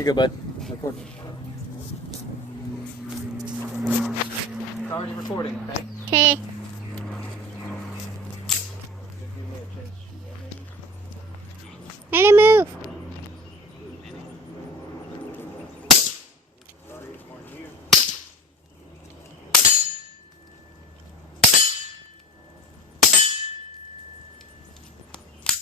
you go, bud. Record. It's already recording, okay? Okay.